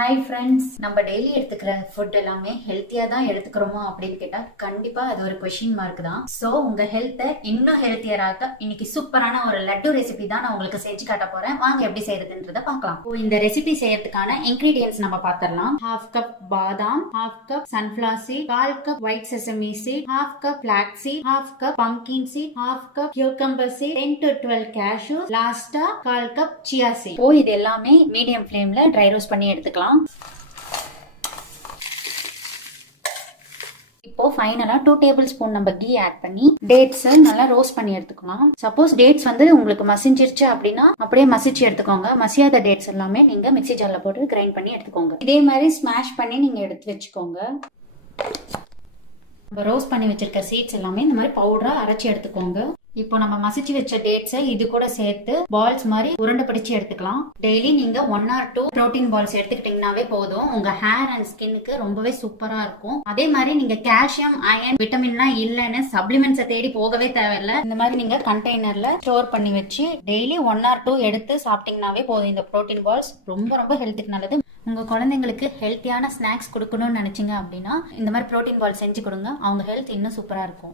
Hi friends, நம்ம daily எடுத்துக்கிற food எல்லாமே ஹெல்த்தியா தான் எடுத்துக்கிறோமோ அப்படின்னு கேட்டா கண்டிப்பா அது ஒரு கொஸ்டின் மார்க் தான். ஸோ உங்க ஹெல்த்தை இன்னும் ஹெல்த்தியராக இன்னைக்கு சூப்பரான ஒரு லட்டு ரெசிபி தான் நான் உங்களுக்கு செஞ்சு காட்ட போறேன். வாங்க எப்படி செய்யறதுன்றத பார்க்கலாம். இந்த ரெசிபி செய்யறதுக்கான இன்கிரீடியன்ஸ் நம்ம பார்த்துடலாம். 1/2 கப் பாதாம், 1/2 cup sunflower seed, 1/4 cup white sesame seed, 1/2 cup flax seed, 1/2 cup pumpkin seed, 1/2 cup cucumber seed, 10 to 12 cashews, லாஸ்டா 1/4 கப் chia seed. இது எல்லாமே மீடியம் ஃப்ளேம்ல ட்ரை ரோஸ்ட் பண்ணி எடுத்துக்கலாம். இப்போ ஃபைனலா 2 டேபிள் ஸ்பூன் நம்ம கீ ஆட் பண்ணி டேட்ஸ் நல்லா ரோஸ்ட் பண்ணி எடுத்துக்கலாம். சப்போஸ் டேட்ஸ் உங்களுக்கு மசிஞ்சிருச்சு அப்படின்னா அப்படியே மசிச்சு எடுத்துக்கோங்க. மசியாத டேட்ஸ் எல்லாமே நீங்க மிக்ஸி ஜார்ல போட்டு கிரைண்ட் பண்ணி எடுத்துக்கோங்க. இதே மாதிரி ஸ்மாஷ் பண்ணி நீங்க எடுத்து வச்சுக்கோங்க. நம்ம ரோஸ்ட் பண்ணி வச்சிருக்க சீட்ஸ் எல்லாமே இந்த மாதிரி பவுடரா அரைச்சி எடுத்துக்கோங்க. இப்போ நம்ம மசிச்சு வச்ச டேட்ஸை இது கூட சேர்த்து பால்ஸ் மாதிரி உருண்டை பிடிச்சு எடுத்துக்கலாம். டெய்லி நீங்க 1 or 2 புரோட்டீன் பால்ஸ் எடுத்துக்கிட்டீங்கன்னாவே போதும். உங்க ஹேர் அண்ட் ஸ்கின்னுக்கு ரொம்பவே சூப்பரா இருக்கும். அதே மாதிரி நீங்க கால்சியம், அயன், விட்டமின்லாம் இல்லைன்னு சப்ளிமெண்ட்ஸை தேடி போகவே தேவையில்லை. இந்த மாதிரி நீங்க கண்டெய்னர்ல ஸ்டோர் பண்ணி வச்சு டெய்லி 1 or 2 எடுத்து சாப்பிட்டீங்கன்னாவே போதும். இந்த புரோட்டீன் பால்ஸ் ரொம்ப ரொம்ப ஹெல்த்துக்கு நல்லது. உங்க குழந்தைங்களுக்கு ஹெல்த்தியான ஸ்நாக்ஸ் கொடுக்கணும்னு நினைச்சீங்க அப்படின்னா இந்த மாதிரி புரோட்டீன் பால் செஞ்சு கொடுங்க. அவங்க ஹெல்த் இன்னும் சூப்பரா இருக்கும்.